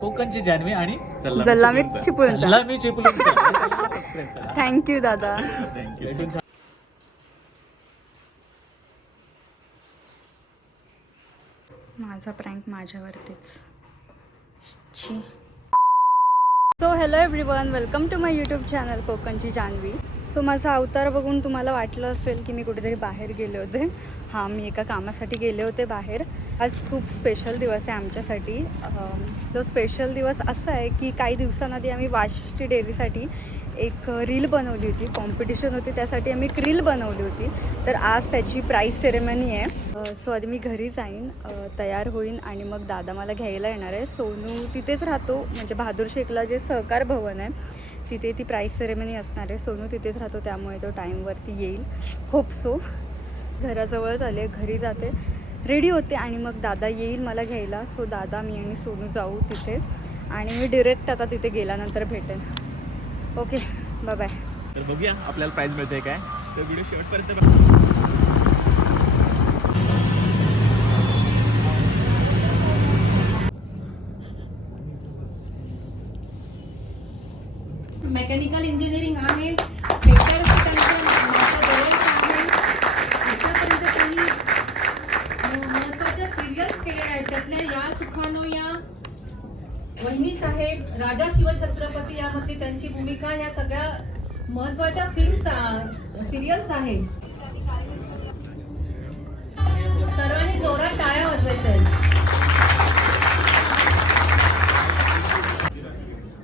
कोकणची जान्हवी आणि जल्लामी चिपळूणचा. चिपळूणचा. थँक्यू दादा. थँक्यू. माझा प्रँक माझ्यावरतीच. So hello everyone, welcome to my YouTube channel कोकणची जान्हवी. सो माझा अवतार बघून तुम्हाला वाटलं असेल की मी कुठेतरी बाहेर गेले होते. हां, मी एका कामासाठी गेले होते बाहेर. आज खूप स्पेशल दिवस आहे आमच्यासाठी. तो स्पेशल दिवस असा आहे की काही दिवसांआधी आम्ही वाशची डेअरीसाठी एक रील बनवली होती. कॉम्पिटिशन होती, त्यासाठी आम्ही एक रील बनवली होती. तर आज त्याची प्राईज सेरेमनी आहे. सो आधी मी घरी जाईन, तयार होईन आणि मग दादा मला घ्यायला येणार आहे. सोनू तिथेच राहतो, म्हणजे बहादूर शेखला जे सहकार भवन आहे तिथे ती प्राईज सेरेमनी असणार आहे. सोनू तिथेच राहतो, त्यामुळे तो टाईमवरती येईल. Hope so. घराजवळच आले, घरी जाते, रेडी होते आणि मग दादा येईल मला घ्यायला. सो दादा, मी आणि सोनू जाऊ तिथे आणि मी डिरेक्ट आता तिथे गेल्यानंतर भेटेन. Okay, bye bye. तर बघूया आपल्याला प्राईज मिळते काय. तर व्हिडिओ शेवटपर्यंत बघा. मेकॅनिकल इंजिनिअरिंग आहे, हेक्टरचं त्यांचं माझ्या जवळचं आहे. आतापर्यंत त्यांनी महत्त्वाच्या सिरियल्स केलेल्या आहेत. त्यातल्या या सुखानो या वहिनीच आहेत, राजा शिवछत्रपती यामध्ये त्यांची भूमिका, या सगळ्या महत्त्वाच्या फिल्म सिरियल्स आहेत. सर्वांनी जोरात टाळ्या वाजवायच्या आहेत.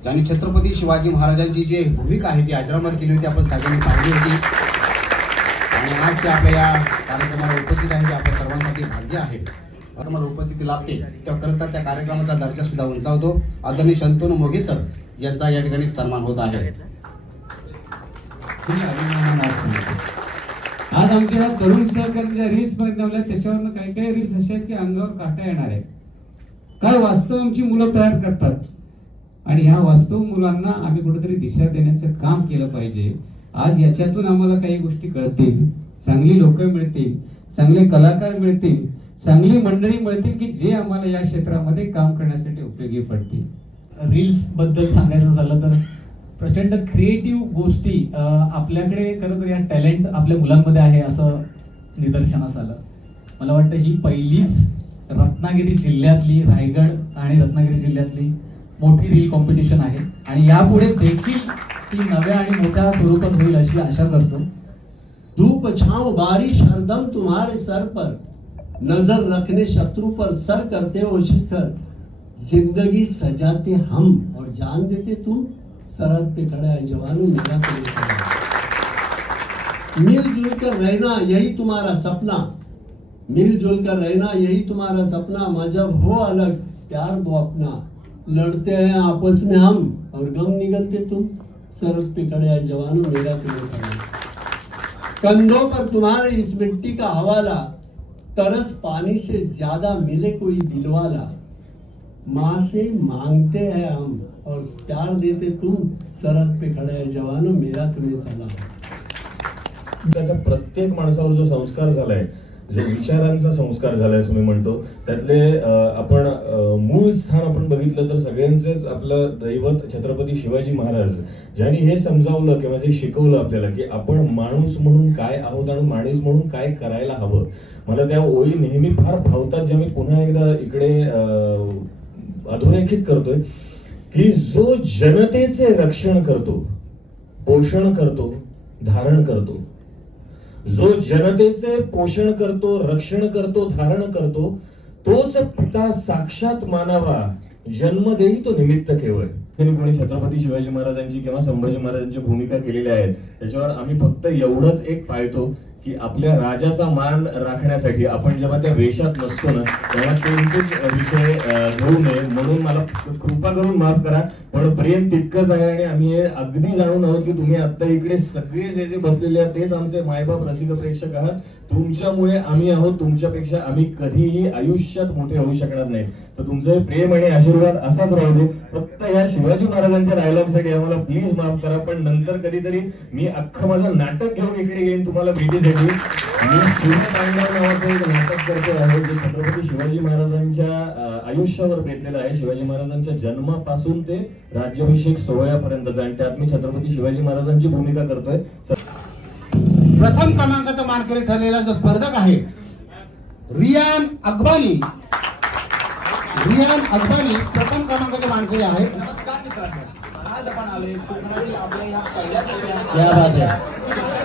ज्यांनी छत्रपती शिवाजी महाराजांची जी भूमिका आहे ती आश्रमात केली होती, आपण सगळ्यांनी पाहिली होती. आणि आज ते आपल्या या कार्यक्रमाला उपस्थित आहे, आपल्या सर्वांसाठी भाग्य आहे. मला उपस्थिती लाभते तेव्हा करतात त्या कार्यक्रमाचा दर्जा सुद्धा उंचावतो. आदरणीय शंतनू मोघे सर यांचा या ठिकाणी सन्मान होत आहे. आज आमच्या तरुण सहकारी रील्स बनवल्या, त्याच्यावरनं काही काही रील्स अशा आहेत की अंगावर काटा येणार आहे. काय वास्तव आमची मुलं तयार करतात आणि ह्या वास्तव मुलांना आम्ही कुठेतरी दिशा देण्याचं काम केलं पाहिजे. आज याच्यातून आम्हाला काही गोष्टी कळतील, चांगली लोक मिळतील, चांगले कलाकार मिळतील, चांगली मंडळी मिळतील की जे आम्हाला या क्षेत्रामध्ये काम करण्यासाठी उपयोगी पडतील. रील्स बद्दल सांगायचं झालं तर प्रचंड क्रिएटिव्ह गोष्टी आपल्याकडे खरं तर या टॅलेंट आपल्या मुलांमध्ये आहे असं निदर्शनास आलं. मला वाटतं ही पहिलीच रत्नागिरी जिल्ह्यातली, रायगड आणि रत्नागिरी जिल्ह्यातली मोठी रील कॉम्पिटिशन आहे आणि यापुढे देखील ती नव्या आणि मोठ्या स्वरूपात होईल अशी आशा करतो. धूप छांव बारिश हरदम तुम्हारे सर पर, नजर रखने शत्रु पर, सर करते हो शिखर, जिंदगी सजाते हम और जान देते तुम, सरहद पे खड़ा है जवानों मेरा मिलजुल कर रहना यही तुम्हारा सपना, मिलजुल कर रहना यही तुम्हारा सपना, मजहब हो अलग प्यार दो अपना, लड़ते हैं आपस में हम और गम निगलते तुम, सरहद पे खड़े हैं जवानों मेरा तुम्हें, कंधों पर तुम्हारे इस मिट्टी का हवाला, तरस पानी से ज्यादा मिले कोई दिलवाला, माँ से मांगते हैं हम और प्यार देते तुम, सरहद पे खड़े हैं जवानों मेरा तुम्हें सलाम. त्याच्या प्रत्येक माणसावर जो संस्कार झालाय, जो विचारांचा संस्कार झालाय असं मी म्हणतो, त्यातले आपण मूळ स्थान आपण बघितलं तर सगळ्यांचेच आपलं दैवत छत्रपती शिवाजी महाराज, ज्यांनी हे समजावलं किंवा जे शिकवलं आपल्याला की आपण माणूस म्हणून काय आहोत आणि माणूस म्हणून काय करायला हवं. मला त्या ओळी नेहमी फार भावतात, ज्या मी पुन्हा एकदा इकडे अधोरेखित करतोय की जो जनतेचे रक्षण करतो, पोषण करतो, धारण करतो, जो जनतेचे पोषण करतो, रक्षण करतो, धारण करतो, तोच पिता साक्षात मानावा, जन्म देई तो निमित्त केवळ. कोणी छत्रपती शिवाजी महाराजांची किंवा संभाजी महाराजांची भूमिका केलेल्या आहेत, त्याच्यावर आम्ही फक्त एवढंच एक पाळतो की आपल्या राजाचा मान राखण्यासाठी आपण जेव्हा त्या वेशात नसतो ना, तेव्हा त्यांचेच विषय घेऊ नये. म्हणून मला कृपा करून माफ करा, पण प्रेम तितकंच आहे आणि आम्ही हे अगदी जाणून आहोत की तुम्ही आता इकडे सगळे जे जे बसलेले आहात तेच आमचे मायबाप रसिक प्रेक्षक आहात. तुमच्यामुळे आम्ही आहोत, तुमच्यापेक्षा आम्ही कधीही आयुष्यात मोठे होऊ शकणार नाही. तर तुमचं हे प्रेम आणि आशीर्वाद असाच राहू दे. फक्त या शिवाजी महाराजांच्या डायलॉग साठी आम्हाला प्लीज माफ करा, पण नंतर कधीतरी मी अख्खं माझं नाटक घेऊन इकडे येईन तुम्हाला भेटीसाठी. मी शिवतांडव नावाचं एक नाटक करतो आहे जे छत्रपती शिवाजी महाराजांच्या आयुष्यावर बेतलेलं आहे. शिवाजी महाराजांच्या जन्मापासून ते राज्याभिषेक सोहळ्यापर्यंतच, आणि त्यात मी छत्रपती शिवाजी महाराजांची भूमिका करतोय. प्रथम क्रमांकाचा मानकरी ठरलेला जो स्पर्धक आहे रियान अकबानी प्रथम क्रमांकाचे मानकरी आहे. नमस्कार मित्रांनो, आज आपण आलोय कोकणातील आपल्या या पहिल्या क्या बात आहे.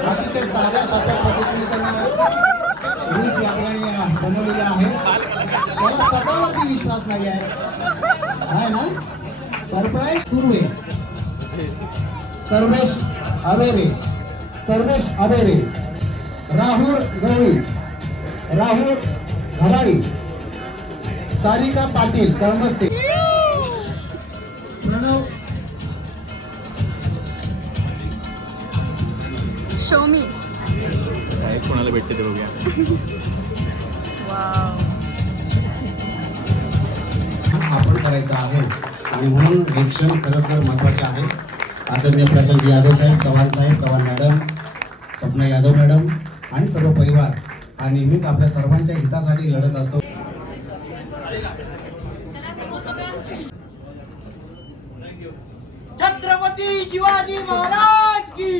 अतिशय साध्या सोप्या पद्धतीने त्यांना रील्स या ठिकाणी बनवलेले आहे. त्याला स्वतःवरती विश्वास नाही आहे ना. सरप्राईज सुरू आहे. सर्वेश अवेरे, राहुल गवळी, राहुल घराडी, सारिका पाटील कळमस्ते, प्रणव शोमी. काय कोणाला भेटते ते बघूया. वाव. आपण करायचं आहे आणि म्हणून हे क्षण खरं तर महत्वाचे आहे. आदरणीय प्रशांत यादव साहेब, चव्हाण मॅडम, स्वप्ना यादव मॅडम आणि सर्व परिवार हा नेहमीच आपल्या सर्वांच्या हितासाठी लढत असतो. छत्रपती शिवाजी महाराज की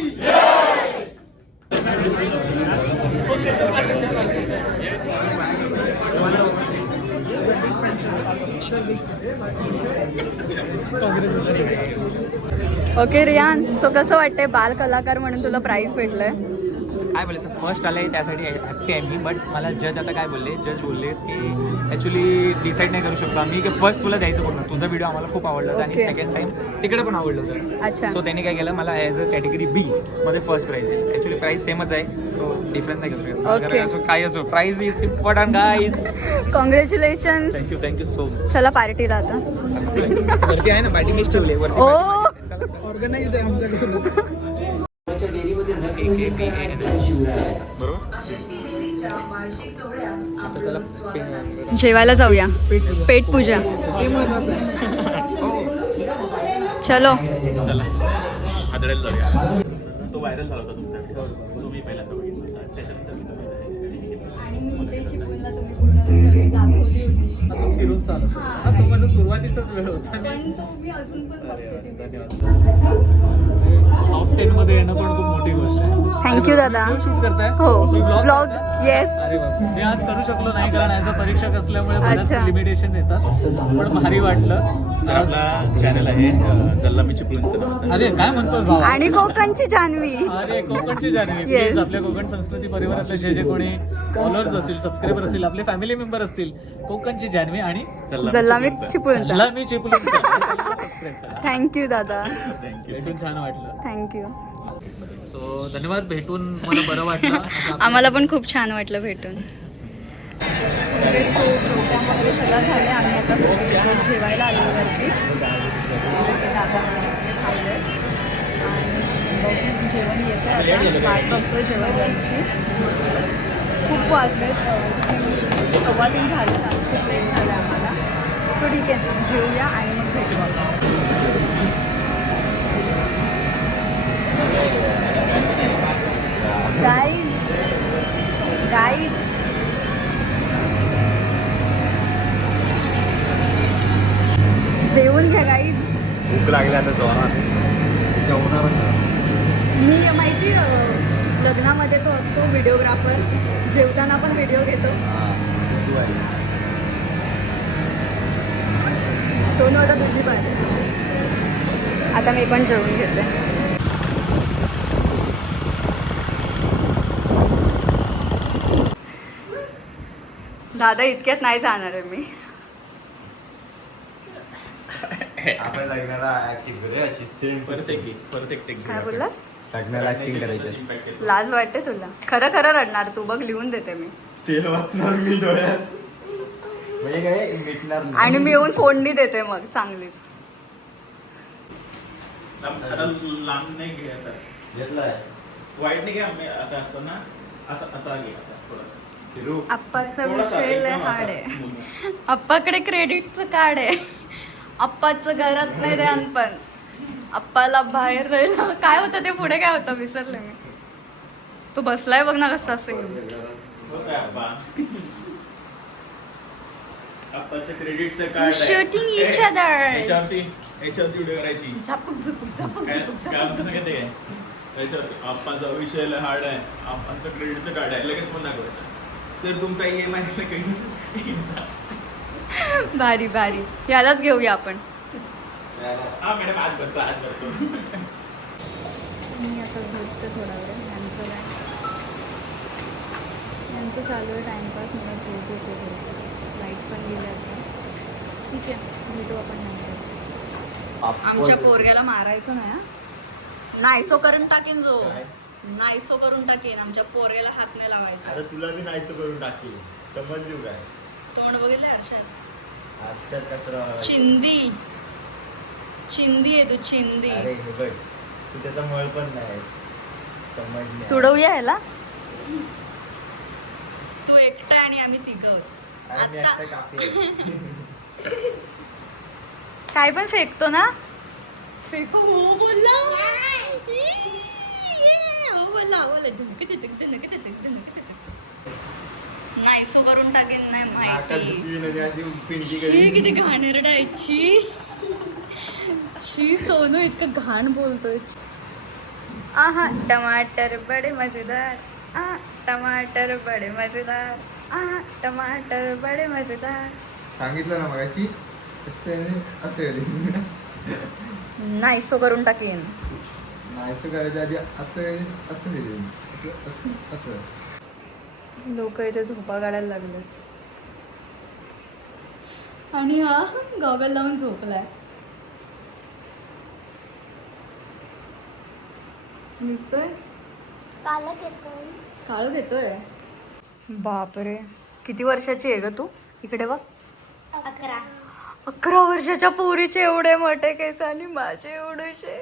ओके रियान, सो कसं वाटतंय बाल कलाकार म्हणून तुला प्राइज भेटलंय? काय बोलायचं, फर्स्ट आलंय त्यासाठी हॅप्पी आहे मी. बट मला जज आता काय बोलले, जज बोलले की ॲक्च्युली डिसाईड नाही करू शकतो आम्ही की फर्स्ट तुला द्यायचं पूर्ण. तुझा व्हिडिओ आम्हाला खूप आवडला होता आणि Okay. सेकंड टाइम तिकडे पण आवडलं होतं. अच्छा. सो त्यांनी काय केलं, मला ॲज अ कॅटेगरी बी मध्ये फर्स्ट प्राईज दिली. ॲक्च्युली प्राईज सेमच आहे, सो डिफरन्स नाही करू शकत. Okay. कारण असो काय असो, prize is important guys. Congratulation. Thank you so much. चला पार्टीला आता. वरती आहे ना पार्टी मिस ठेवले वरती. ओ ऑर्गनाइज आहे आमच्याकडून. जेवायला जाऊया. पेट पूजा. हे महत्वाचं आहे. चलो. चला आदळेला जाऊया. तो व्हायरल झाला होता तुमचा व्हिडिओ, तो मी पहिल्यांदा बघितला होता. त्याच्यानंतर मी तो आणि मी इथे चिपळूणला तुम्ही पूर्ण दाखवली होती. असंच फिरून चालत. हा तो माझा सुरुवातीचाच वेळ होता. पण तो मी अजून पण बघते. टॉप 10 मध्ये येणं पण खूप मोठी गोष्ट आहे. थँक्यू दादा. शूट करताय हो मी vlog ब्लॉग. करताय? येस. अरे बापरे. मी आज करू शकलो नाही कारण ॲज अ परीक्षक असल्यामुळे बऱ्याच अच्छा. लिमिटेशन येतात, पण भारी वाटलं. तर आपला चॅनल आहे जल्ला मी चिपळूणचं नावाचं. अरे काय म्हणतोस भावा. आणि कोकणची जान्हवी. अरे कोकणची जाणीव. Yes. प्लीज आपल्या कोकण संस्कृती परिवारातले जे जे कोणी फॉलोअर्स असतील, सबस्क्रायबर असतील, आपले फॅमिली मेंबर असतील, कोकणची जान्हवी आणि जल्ला मी चिपळूणचा. चला मी चिपळूणचा सबस्क्राईब करा. थँक्यू दादा. थँक्यू. भेटून छान वाटलं. थँक्यू. सो धन्यवाद. भेटून मला बरं वाटलं. असं आपलं- आम्हाला पण खूप छान वाटलं भेटून. प्रोग्राम वगैरे सगळं झालं. आम्ही आता जेवायला आलो वरती. दादा खाल्लं आणि जेवण येतं आता. वाट बघतो जेवणाची. खूप वाजले. 3:15 झाले. खूप लेट झालं आम्हाला. तो ठीक आहे, जेवूया आणि मग भेटू आपण. गाईज जेवून घ्या गाईज. भूक लागली आता जेवणार. मी माहिती लग्नामध्ये तो असतो व्हिडिओग्राफर, जेवताना पण व्हिडिओ घेतो. सोनू आता तुझी पण. आता मी पण जेवून घेते. दादा इतक्यात नाही जाणार आहे मी. परत एक टेक. काय बोललास? ऍक्टिंग करायची. लाज वाटते तुला? खरं खरं रडणार तू, बघ लिहून देते मी. तेल वाटणार मी डोळ्यात, म्हणजे काय मिटणार नाही. आणि मी येऊन फोडणी देते मग चांगलीच. आता लांब नाही घे. असं घेतलाय वाईट नाही घे. असं असतं ना, असं असा घे, असा थोडासा आप्पाचा विषय लय हार्ड आहे. आप्पाकडे क्रेडिटचं कार्ड आहे. आप्पाचं घरात नाही रे पण आप्पाला बाहेर राहिलं. काय होतं ते पुढे काय होतं विसरले मी. तो बसलाय बघ ना कसा असेल. क्रेडिटचं कार्ड शूटिंग इच अदर. याच्यावरती व्हिडिओ करायची. झपक झपक झपक झपक झपक. याच्यावरती आप्पाचा विषय लय हार्ड आहे, आप्पांचं क्रेडिटचं कार्ड आहे, लगेच पण दाखवायचं. सर तुमचा EMI भारी भारी. यालाच घेऊया आपण. हा मॅडम आज भरतो. मी आता झोपते थोडा वेळ. यांचं चालू आहे टाइमपास. मला झोप येते. लाईट पण गेली आता. ठीक आहे, भेटू आपण नंतर. आमच्या पोरग्याला मारायचं नाही. नाहीसो करून टाकेन. जो नाहीसो करून टाकेन. आमच्या पोरग्याला हात नाही लावायचा. अरे तुला बी नाहीसं करून टाकेल. समजली काय? तोंड बघितलं हर्षद? हर्षद कसं चिंदी चिंदी आहे तू. चिंदी. अरे हे बघ, तू त्याचा मळ पण नाही समजली. तुडवूया ह्याला. तू एकटा आणि आम्ही तिघ होतो. अरे मी एकटा काफी आहे. काय पण फेकतो ना. फेको. हो बोलला. हो बोलला. नाहीसो करून टाकेन. नाही माहिती. शी किती घाणेरडायची. शी सोनू इतकं घाण बोलतोय. आहा टमाटर बडे मजेदार. आहा टमाटर बडे मजेदार. आहा टमाटर बडे मजेदार. सांगितलं ना मगाशी असं नाहीसो करून टाकेन. नाहीसं करायच्या आधी असं लोक इथे झोपा काढायला लागले आणि हा गॉगल लावून झोपलाय. दिसतोय काळं घेतोय. बापरे, किती वर्षाची आहे ग तू? इकडे बघ. 11 वर्षाच्या पोरीचे एवढे मोठे केस आणि माझे एवढेशे.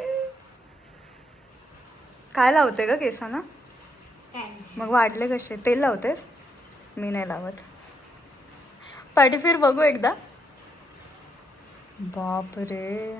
काय लावते ग केसांना? मग वाढले कसे? तेल लावतेस? मी नाही लावत. पाठी फिर बघू एकदा. बापरे.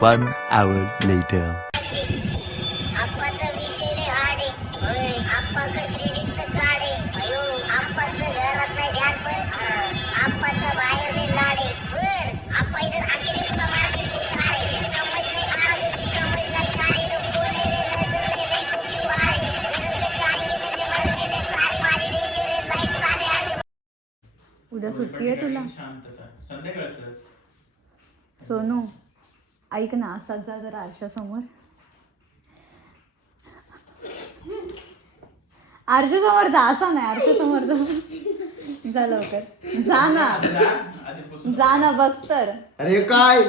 One hour later. आप्पाचा विषय लय हार्ड आहे. आप्पाकडे क्रेडिटचं कार्ड आहे. आप्पाचं घरात नाही ध्यान पण आप्पाचा बाहेर लय लाड आहे. आप्पा इधर अकेले सुद्धा मार्केट आहे. समज नाही आज समजला सारे लोग बोले रे नजर में देखो क्यों आए. नजर कशी आएंगे मुझे मारने ले सारे मारे डेंजर लाइट सारे आगे. उद्या सुट्टी आहे तुला? शांतता. संध्याकाळच. सोनू ऐक ना, असाच जा जरा आरशासमोर. आरशासमोर जा. असा नाही, आरशासमोर जा लवकर. जा ना, जा ना. बघ तर. अरे काय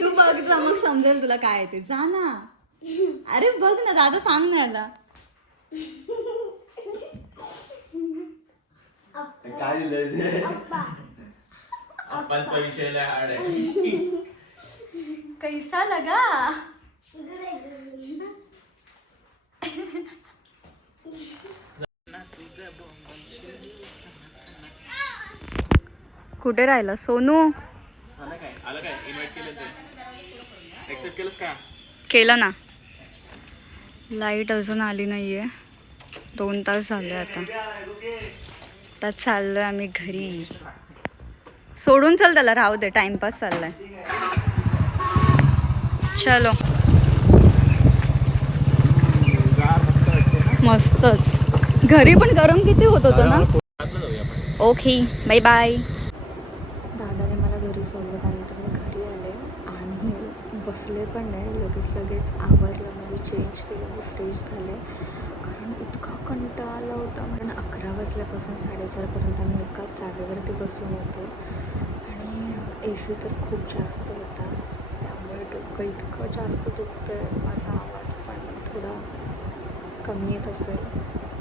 तू बघ जा, मग समजेल तुला काय ते. जा ना. अरे बघ ना दादा, सांग ना याला. काय लिहिलंय? आप्पांचा विषय लय हार्ड आहे. कैसा लगा? कुठे राहिला सोनू? आलं काय? इन्व्हाइट केलं ते? एक्सेप्ट केलंस का? केलं ना. लाईट अजून आली नाहीये. 2 तास झाले आता. त्यात चाललोय आम्ही घरी. सोडून चल त्याला, राहू दे, टाइमपास चाललाय. चलो. मस्तच. घरी पण गरम किती होत होतं ना. Okay, bye bye. दादाने मला घरी सोडलं, त्यानंतर मी घरी आले आणि बसले पण नाही. लगेच आवरलं, म्हणजे चेंज केलं, फ्रेश झाले. कारण इतका कंटाळा आला होता. कारण 11 वाजल्यापासून 4:30पर्यंत आम्ही एकाच जागेवरती बसून होतो आणि AC तर खूप जास्त होता, त्यामुळे डोकं इतकं जास्त दुखतं आहे. माझा आवाज पण थोडा कमी येत असेल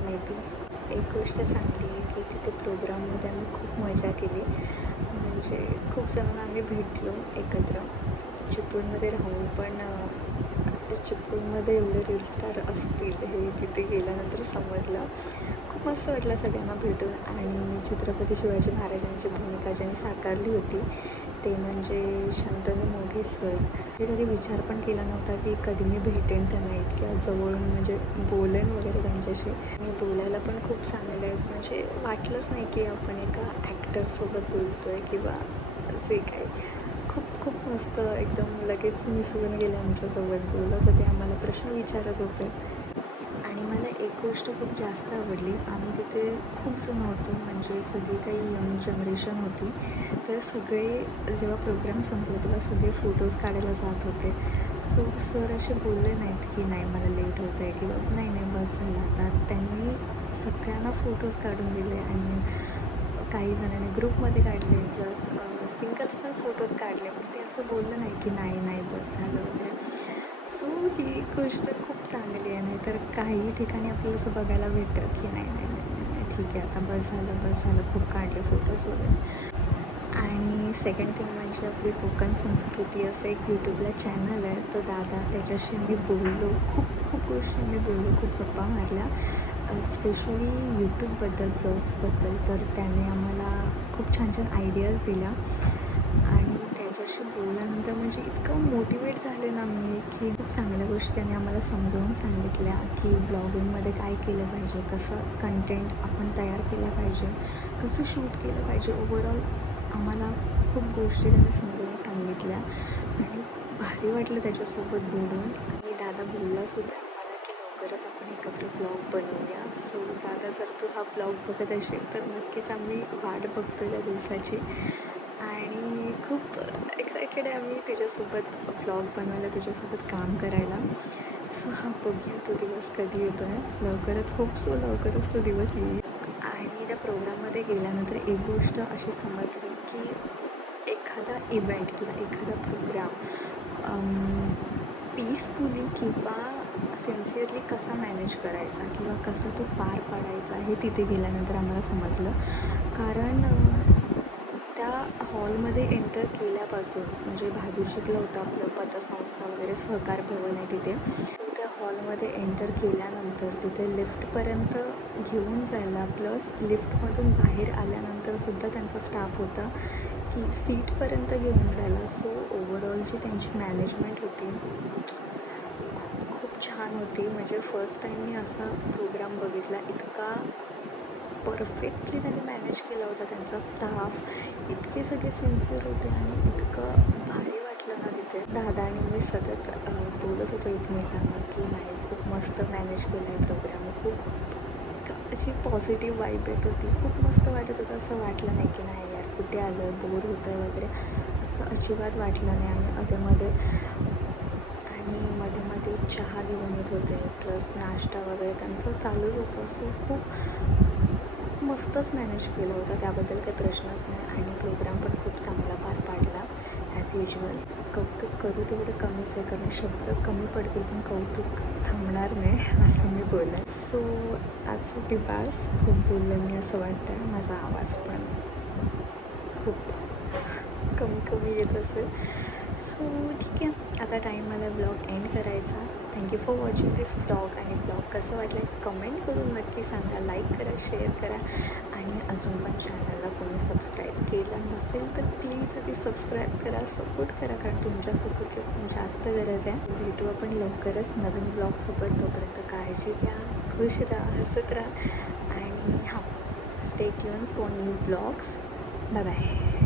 मे बी. एक गोष्ट चांगली आहे की तिथे प्रोग्राममध्ये आम्ही खूप मजा केली. म्हणजे खूप जणांना आम्ही भेटलो एकत्र. चिपळूणमध्ये राहून पण चिपळूणमध्ये एवढे रील स्टार असतील हे तिथे गेल्यानंतर समजलं. खूप मस्त वाटलं सगळ्यांना भेटून. आणि छत्रपती शिवाजी महाराजांची भूमिका ज्यांनी साकारली होती ते म्हणजे शांतनू मोघे सर. हे कधी विचार पण केला नव्हता की कधी मी भेटेन त्यांना इतक्या जवळून, म्हणजे बोलेन वगैरे त्यांच्याशी. आणि बोलायला पण खूप चांगले आहेत. म्हणजे वाटलंच नाही की आपण एका ॲक्टरसोबत बोलतो आहे किंवा जे काही. खूप मस्त एकदम लगेच मिसळून गेले आमच्यासोबत. बोलत होते, आम्हाला प्रश्न विचारत होते. आणि मला एक गोष्ट खूप जास्त आवडली. आम्ही तिथे खूप जण होतो, म्हणजे सगळी काही यंग जनरेशन होती. तर सगळे जेव्हा प्रोग्राम संपला तेव्हा सगळे फोटोज काढायला जात होते. सो सर असे बोलले नाहीत की नाही मला लेट होतं आहे किंवा नाही बस झाला आता. त्यांनी सगळ्यांना फोटोज काढून दिले आणि काही जणांनी ग्रुपमध्ये काढले, प्लस सिंगल पण फोटोज काढले. पण ते असं बोललं नाही की नाही बस झालं वगैरे. सो ही गोष्ट खूप चांगली आहे. नाही तर काही ठिकाणी आपल्याला असं बघायला भेटतं की नाही ठीक आहे आता बस झालं खूप काढले फोटोज वगैरे. आणि सेकंड थिंग म्हणजे आपली कोकण संस्कृती असं एक यूट्यूबला चॅनल आहे. तो दादा, त्याच्याशी मी बोललो, खूप गोष्टी मी बोललो, खूप गप्पा मारल्या, स्पेशली यूट्यूबबद्दल, ब्लॉग्सबद्दल. तर त्याने आम्हाला खूप छान आयडियाज दिल्या. आणि त्याच्याशी बोलल्यानंतर म्हणजे इतकं मोटिवेट झाले ना मी की खूप चांगल्या गोष्टी त्याने आम्हाला समजावून सांगितल्या की ब्लॉगिंगमध्ये काय केलं पाहिजे, कसं कंटेंट आपण तयार केलं पाहिजे, कसं शूट केलं पाहिजे. ओव्हरऑल आम्हाला खूप गोष्टी त्याने समजावून सांगितल्या आणि भारी वाटलं त्याच्यासोबत बोलून. आणि दादा बोललासुद्धा आम्हाला की लवकरच आपण एकत्र ब्लॉग बनवूया. सो दादा जर तू हा ब्लॉग बघत असेल तर नक्कीच आम्ही वाट बघतो त्या दिवसाची. आणि खूप एक्सायटेड आहे आम्ही तुझ्यासोबत ब्लॉग बनवायला, तुझ्यासोबत काम करायला. सो बघूया तो दिवस कधी येतो आहे. लवकरच तो दिवस येईल. आणि त्या प्रोग्राममध्ये गेल्यानंतर एक गोष्ट अशी समजली की एखादा इव्हेंट किंवा एखादा प्रोग्राम पीसफुली किंवा सिन्सिअरली कसा मॅनेज करायचा किंवा कसा तो पार पाडायचा हे तिथे गेल्यानंतर आम्हाला समजलं. कारण त्या हॉलमध्ये एंटर केल्यापासून, म्हणजे बहादूरशीला होतं आपलं पतसंस्था वगैरे, सहकार भवन आहे तिथे. त्या हॉलमध्ये एंटर केल्यानंतर तिथे लिफ्टपर्यंत घेऊन जायला, प्लस लिफ्टमधून बाहेर आल्यानंतरसुद्धा त्यांचा स्टाफ होता की सीटपर्यंत घेऊन जायला. सो ओव्हरऑल जी त्यांची मॅनेजमेंट होती खूप छान होती. म्हणजे फर्स्ट टाईम मी असा प्रोग्राम बघितला. इतका परफेक्टली त्यांनी मॅनेज केला होता त्यांचा स्टाफ. इतके सगळे सिन्सिअर होते आणि इतकं भारी वाटलं ना तिथे. दादा आणि मी सतत बोलत होतो एकमेकांना की नाही खूप मस्त मॅनेज केला आहे प्रोग्राम. खूप अशी पॉझिटिव्ह वाईब येत होती. खूप मस्त वाटत होतं. असं वाटलं नाही की नाही यार कुठे आलं, बोर होतं आहे वगैरे, असं अजिबात वाटलं नाही. आणि मध्ये चहा घेऊन येत होते, प्लस नाश्ता वगैरे त्यांचं चालूच होतं. असं खूप मस्तच मॅनेज केलं होतं, त्याबद्दल काही प्रश्नच नाही. आणि प्रोग्राम पण खूप चांगला पार पाडला ॲज युजल. कौतुक करू तेवढं कमीच आहे, कारण शब्द कमी पडतील पण कौतुक थांबणार नाही असं मी बोलेन. सो आजसाठी बास, खूप बोलले मी असं वाटतं आहे. माझा आवाज पण खूप कमी येत असेल. सो ठीक आहे, आता टाईम मला ब्लॉग एंड करायचा. Thank you for watching this blog. आणि ब्लॉग कसं वाटलं कमेंट करून नक्की सांगा, लाईक करा, शेअर करा. आणि अजून पण चॅनलला कोणी सबस्क्राईब केलं नसेल तर प्लीज आधी सबस्क्राईब करा, सपोर्ट करा, कारण तुमच्या सपोर्टची खूप जास्त गरज आहे. भेटू आपण लवकरच नवीन ब्लॉगसोबत. तोपर्यंत काळजी घ्या, खुश राहा, हसत राहा. आणि हां, stay tune for new blogs. Bye bye.